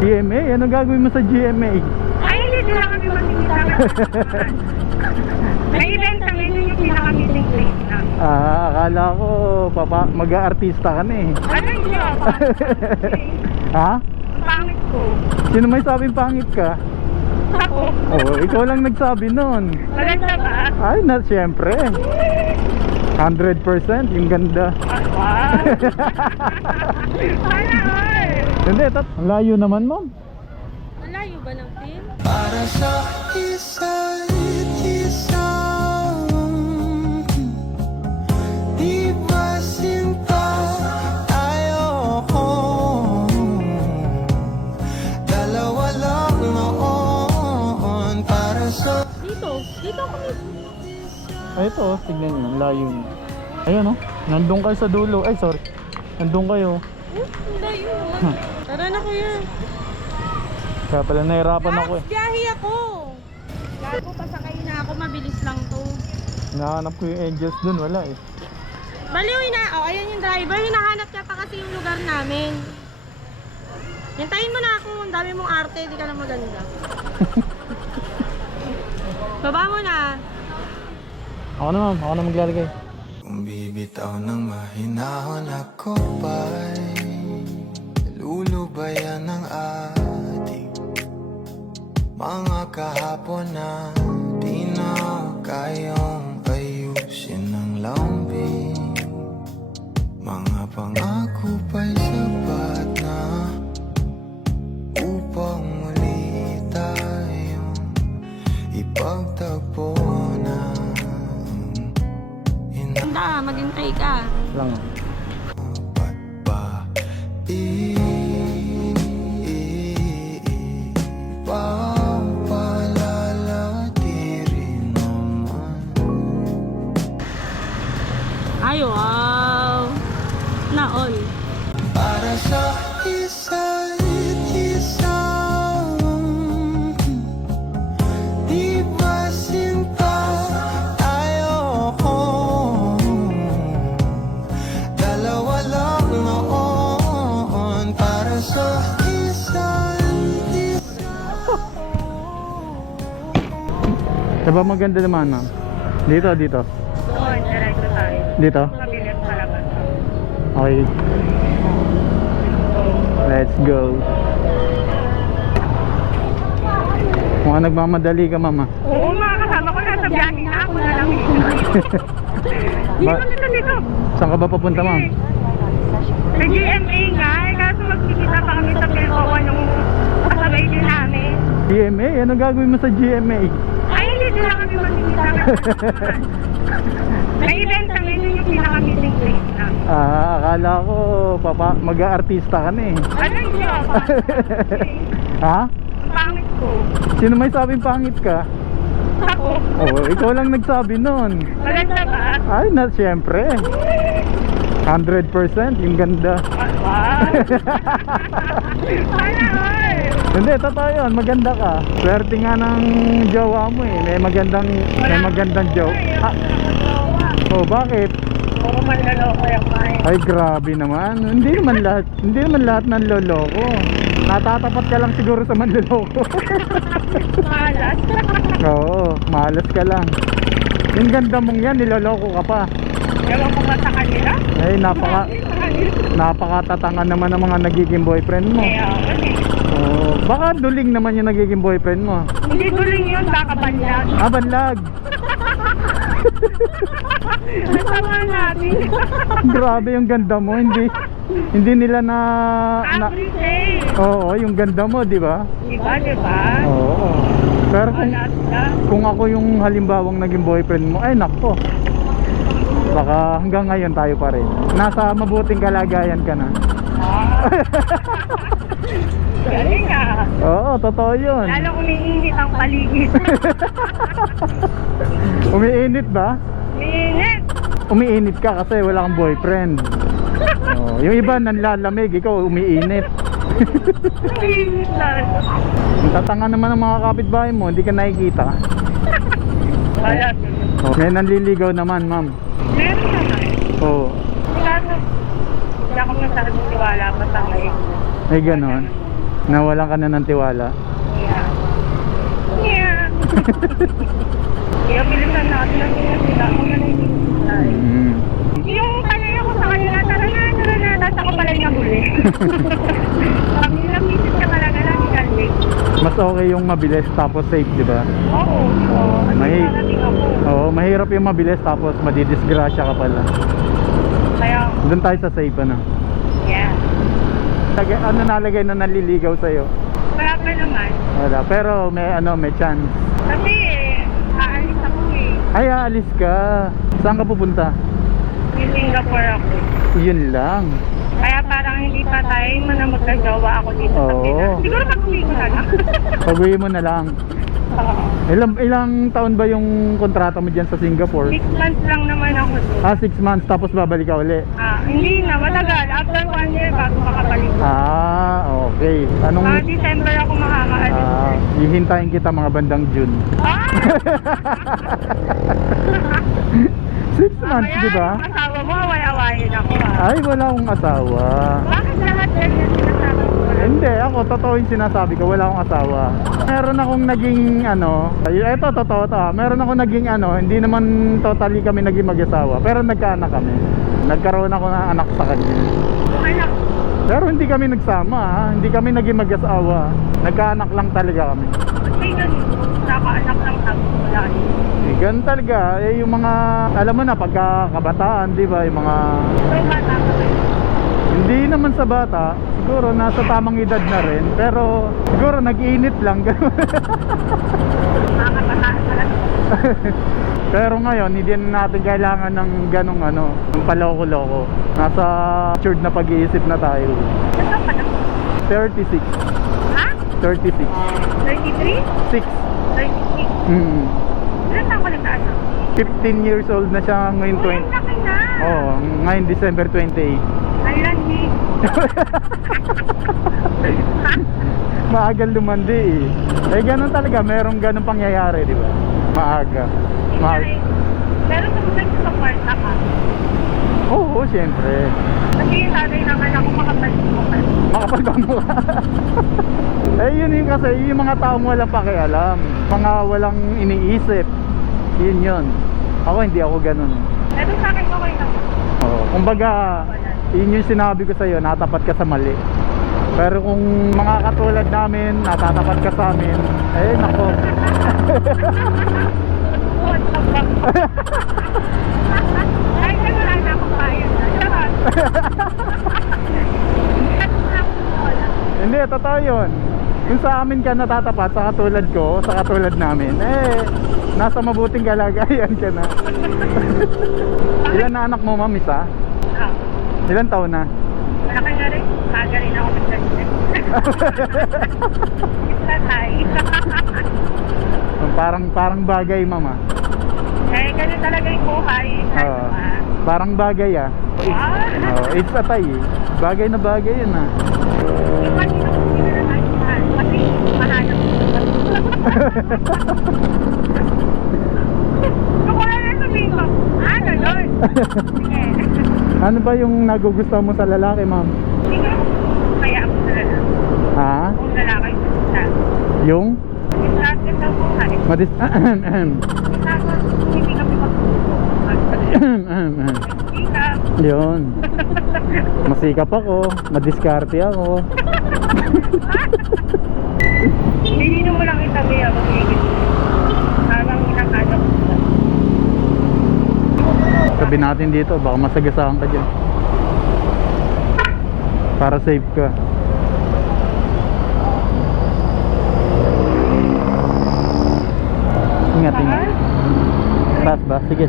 GMA? Anong gagawin mo sa GMA? Ay, hindi lang kami magkikita. May event kami, yun yung pinaka-meeting place na. Akala ko mag-aartista ka na eh. Ano hindi ako? Ha? Ang pangit ko. Sino may sabing pangit ka? Ako. Oo, ikaw lang nagsabi nun. Maganda ba? Ay, syempre. 100% yung ganda. Wow. Sana all. Hindi, ang layo naman, ma'am. Malayo ba ng pin? Para sa isa't isa, di ba sinta tayo? Dalawa lang noon para sa Dito kami. Ay, ito, tignan nyo, ang layo nyo. Ayun, oh. Nandun kayo sa dulo. Ay, sorry. Nandun kayo. Layo. Tara na kuya. Kaya pala nahirapan ako eh. Biyahe ako. Gago, pasakay na ako. Mabilis lang to. Nahanap ko yung angels dun, wala eh. Baliw na. Oh, ayan yung driver. Hinahanap niya pa kasi yung lugar namin. Hintayin mo na ako. Ang dami mong arte. Di ka na maganda. Baba mo na. Ako na, ma'am. Ako na maglalagay. kung bibitaw ng mahinahon ako ba'y lulubayan ng ating mga kahapon na di na kayong ayusin ng lambing. Mga pangako pa'y sapat na upang muli tayong ipagtagpo na. Handa, maghintay ka. Lang. Ba't ba ipapalalatirin naman? Ay, wow. Naon. Para sa isa't isa, di ba sinta tayo? Dalawa lang noon para sa isa't isa. Diba maganda naman, ma'am? Dito, dito. Oo, diretso tayo. Dito? Mabilis palabas. Okay. Let's go. Mukhang nagmamadali ka, mama. Oo, mga kasama ko nasa biyahe na ako na lang. Dito, dito, dito. Saan ka ba papunta, ma'am? Sa GMA nga, kaso magkikita pa kami sa Pilcoa yung kasabay din namin. GMA? Anong gagawin mo sa GMA? Ay, hindi lang kami magkikita. May event kami, yun yung pinaka-meeting place na. Akala ko mag-aartista ka na eh. Ano hindi ako? Ha? Ang pangit ko. Sino may sabing pangit ka? Ako. Oo, ikaw lang nagsabi nun. Maganda ba? Ay, syempre. 100% yung ganda. Wow. Sana all. Hindi, totoo yun, maganda ka. Swerte nga ng jowa mo eh. May magandang joke. Ah, oh, bakit? Oo, manlaloko yung mga. Ay, grabe naman. Hindi naman lahat ng loloko. Natatapat ka lang siguro sa manloloko. Malas. Oo, malas ka lang. Yung ganda mong yan, niloloko ka pa. Ewan ko ba sa kanila? Ay, Sa kanila. napakatatangan naman ng mga nagiging boyfriend mo. Kaya, Oo, baka duling naman yung nagiging boyfriend mo. hindi tuloy yun, baka banlag. Banlag. Ang sama natin. Grabe yung ganda mo, hindi nila na Everyday. Oo, yung ganda mo, di ba? Diba, diba? Oo. Pero Malas ka. kung ako yung halimbawang naging boyfriend mo, ay nako. Baka hanggang ngayon tayo pa rin. Nasa mabuting kalagayan ka na. Galing ah. Oo, totoo yun. Lalo umiinit ang paligid. Umiinit ba? Umiinit. Umiinit ka kasi wala kang boyfriend. Oo, yung iba nanlalamig, ikaw umiinit. Umiinit lang. Ang tatanga naman ng mga kapitbahay mo, hindi ka nakikita. Malas. Oh, may nanliligaw naman, ma'am. Meron naman. Oo, Kaso, hindi ako masyadong tiwala pa sa ngayon. may ganon. Nawalan ka na ng tiwala. Yeah. Yeah. Kaya bilisan natin ang sila. Kung ano yung Mm. yung kanina ko sa kanila, tara na, nasa ko pala yung huli. Sabi nila, visit ka pala na lang, ikalik. Mas okay yung mabilis tapos safe, di ba? Oo. Mahi- Narating ako. Oo, mahirap yung mabilis tapos madidisgrasya ka pala. Kaya, Doon tayo sa safe ano. yeah. Ano nalagay na naliligaw sa'yo? Wala pa naman. Wala, pero may chance. Kasi, aalis ako eh. Ay, aalis ka. Saan ka pupunta? Yung Singapore ako. Yun lang. Kaya parang hindi pa tayo mo na magkagawa ako dito sa Oo. Pinas. Siguro pag-uwi ko na lang. Pag-uwi mo na lang. Oo. Ilang taon ba yung kontrata mo dyan sa Singapore? 6 months lang naman ako doon. 6 months tapos babalik ka uli. Hindi na, matagal. After 1 year, bago makabalik. Okay. Anong December ako makakaalis. hihintayin kita mga bandang June. 6 months, di ba? Yung asawa mo, away-awayin ako Ay, wala akong asawa. Bakit lahat ganyan sinasabi ko? Hindi, ako totoo yung sinasabi ko, wala akong asawa. Meron akong naging ito totoo to. Meron akong naging hindi naman totally kami naging mag-asawa, pero nagkaanak kami. Nagkaroon ako ng anak sa kanya. Anak, Pero hindi kami nagsama, hindi kami naging mag-asawa. Nagkaanak lang talaga kami. may ganun. Nakaanak lang sabi ko wala. Ganun talaga, yung mga, alam mo na, pagkakabataan, di ba, yung mga, So, bata ko rin. hindi naman sa bata, siguro nasa tamang edad na rin, pero siguro nag-init lang, ganun. Makakabataan pala. Pero ngayon, hindi na natin kailangan ng ganong ng paloko-loko. Nasa matured na pag-iisip na tayo. Ito pa na. 36. Ha? 36. 33? 6. 36. Ilan na ako nagtaas? 15 years old na siya ngayon. Ang laki na. Ngayon December 28. Ang laki. Maaga lumandi eh. Ganun talaga, merong ganun pangyayari, di ba? Maaga. Pero kung nag-support na ka, Oo, siyempre. kasi yung tatay ng anak ko makapalik mo ka. Makapagpamukha. Yun yung kasi, yung mga taong walang pakialam. Mga walang iniisip. Yun. Ako hindi ako ganun. Pero sa akin okay lang. Kumbaga, yun yung sinabi ko sa'yo, natapat ka sa mali. Pero kung mga katulad namin, natatapat ka sa amin, nako. What the fuck? Ay, wala na akong bayad. Charot. Hindi, totoo yun. Kung sa amin ka natatapat, sa katulad ko, sa katulad namin, nasa mabuting kalagayan ka na. Ilan na anak mo, ma'am? Isa? Ilan taon na? Malaki na rin. Maga rin ako nag-president. Isa tayo. Parang bagay, mama. Ganun talaga yung buhay. Parang bagay it's a tie eh. Bagay na bagay yun Yung kanina ko sila na tayo mahal. Kasi mahanap ko. Kung wala na sabihin ko, ganun. Sige. Ano ba yung nagugustuhan mo sa lalaki, ma'am? Sige. Kaya ako sa lalaki. Ha? Kung lalaki sa Yung? yung lahat ka sa buhay. Tapos, hindi kami Yun. Masikap ako, madiskarte ako. Hindi mo lang itabi ako higit. Habang inakadap ko. Sabi natin dito, baka masagasaan ka dyan. Para safe ka. Ingat. Taas ba? Sige.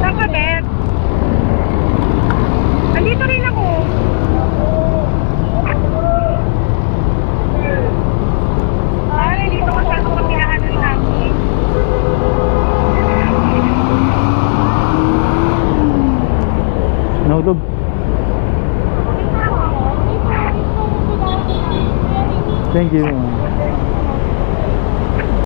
Saan ka, Beth? Andito rin ako. Dito ko sa itong pagkinahanan namin. Nahulog. Thank you.